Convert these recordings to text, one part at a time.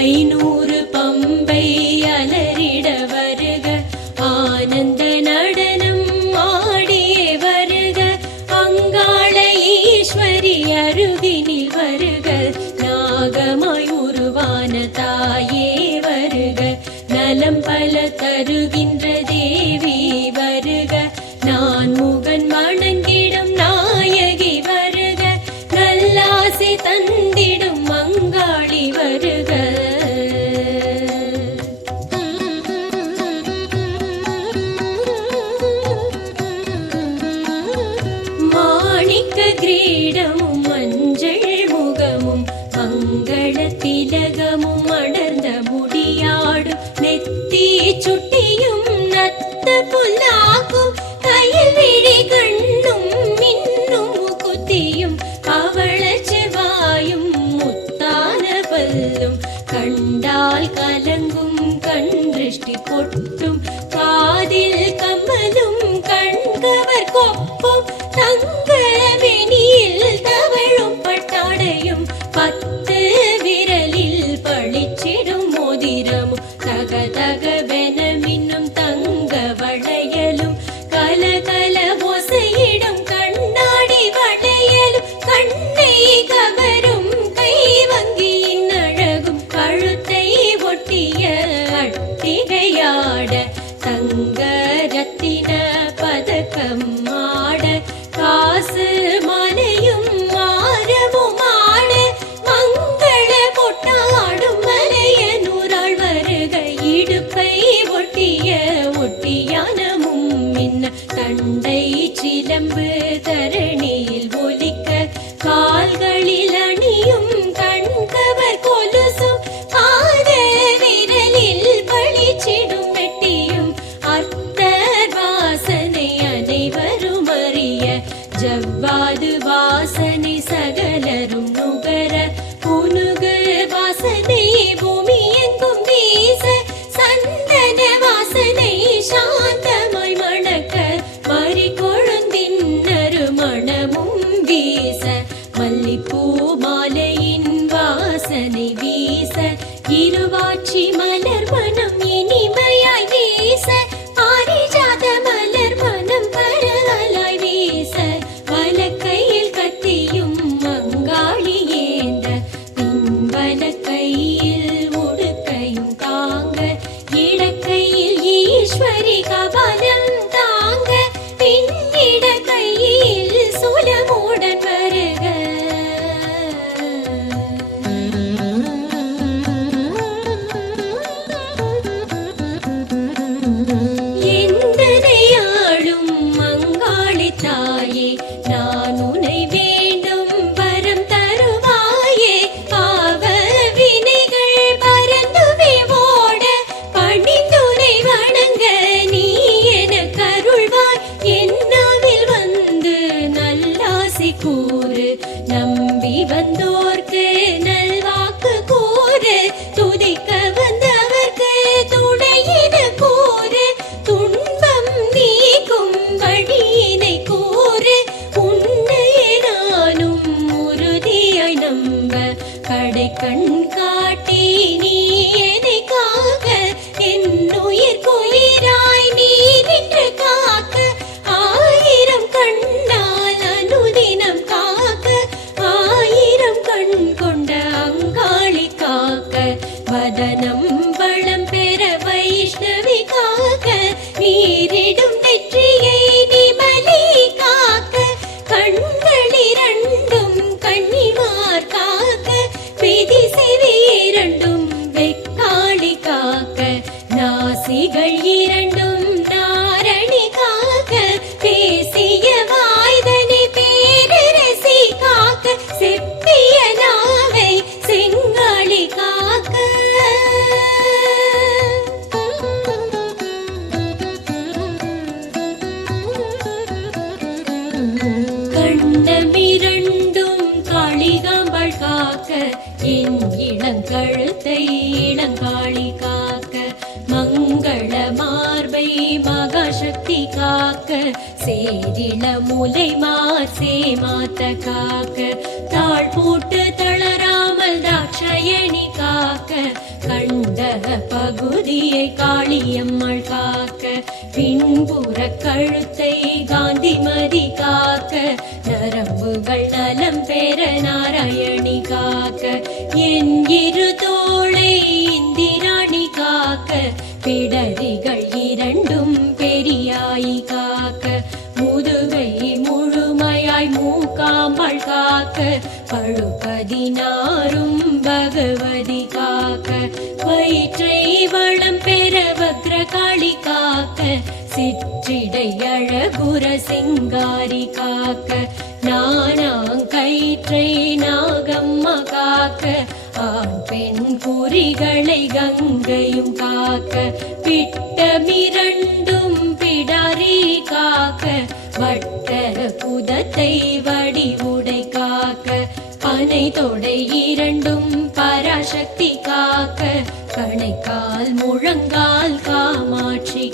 ஐநூறு siempre. Hashem. என் இளங்கழுத்தை இளங்காளி காக்க மங்கள மார்பை மகாசக்தி காக்க சேரிள முலை மாசே மாத்த காக்க தாழ் போட்டு தளராமல் தாட்சயணி காக்க கண்ட பகுதியை காளியம்மாள் காக்க பின்புற கழுத்தை காந்திமதி காக்க வரம்புகள் நலம் பெற நாராயணி காக்க என் இரு தோளை இந்திராணி காக்க பிடரிகள் இரண்டும் பெரியாயி காக்க முதுகை முழுமையாய் மூக்காமல் காக்க பழுபதினாரும் பகவதி காக்க வயிற்றை வளம் பெற வக்ரகாளி காக்க சிற்றிடை சிங்காரி காக்க நானாங்கயிற்றை நாகம்மா காக்க ஆண் பெண் குறிகளை கங்கையும் காக்க பிட்டமிரண்டும் பிடாரி காக்க வட்ட புதத்தை வடிவுடை காக்க பனை தொடை இரண்டும் பராசக்தி காக்க கணைக்கால் முழங்கால் காமாட்சி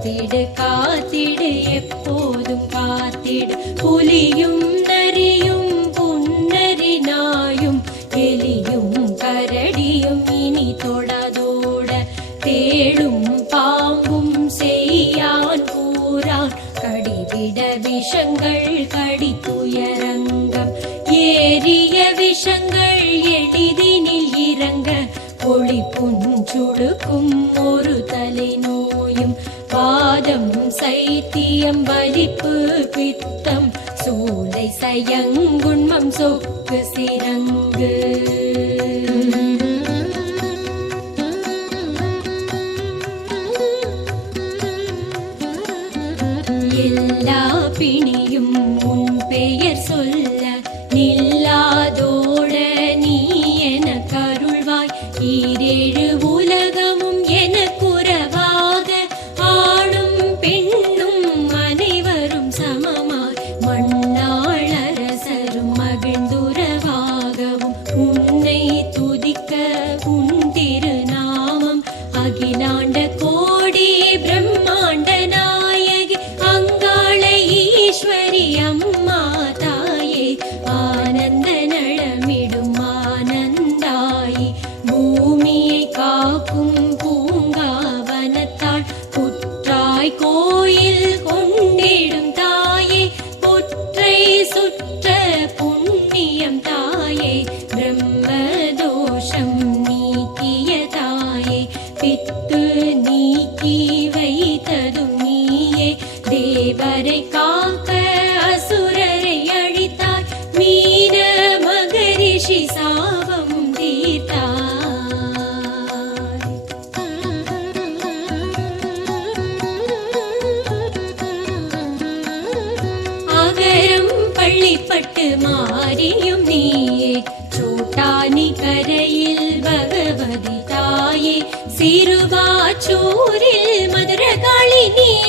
காத்திட கா பயம் வலிப்பு பித்தம் சூளை சயங்குண்மம் சொப்பு. தெரியும் நீயே. சூட்டானி கரையில் பகவதி தாயே. சிறுவாச்சூரில் மதுரகாளி நீ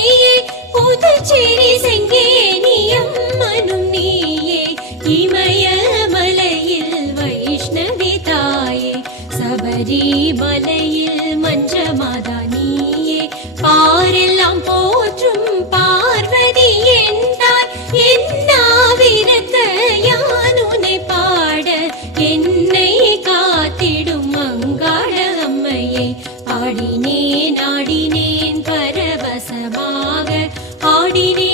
ஆடினேன் ஆடினேன் பரவசமாக. ஆடினேன்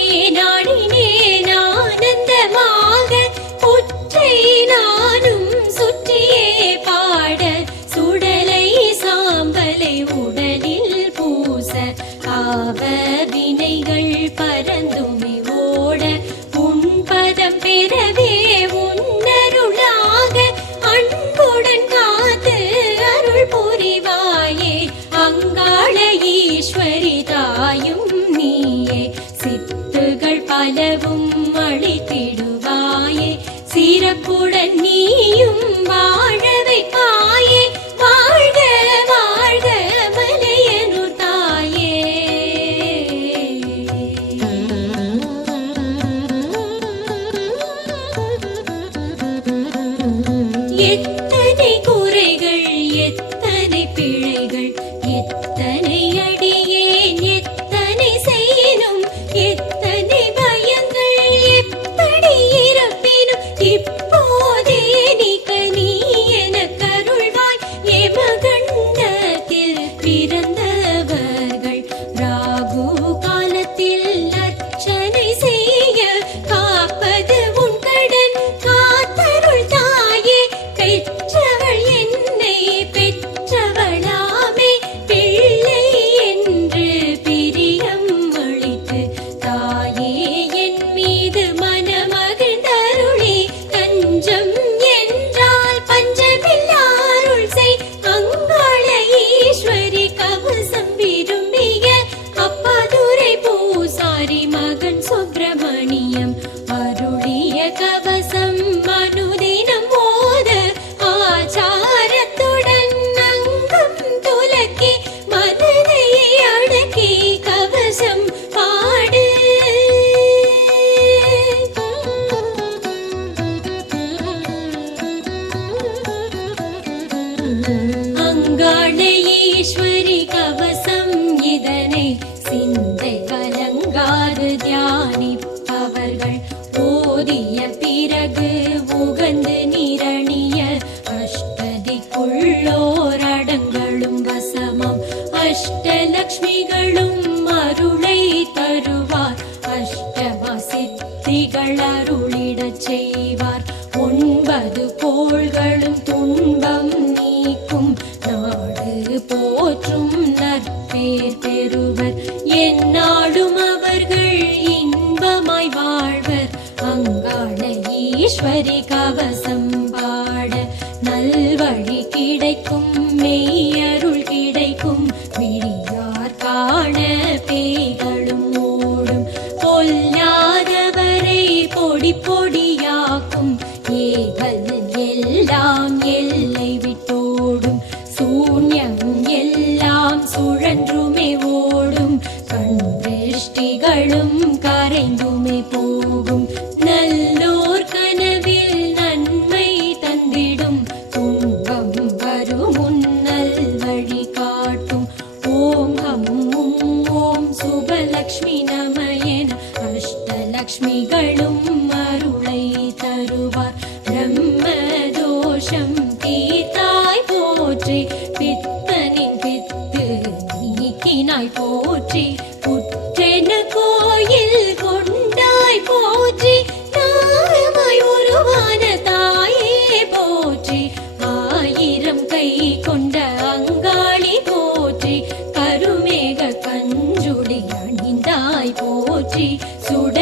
போற்றி சுடலையில்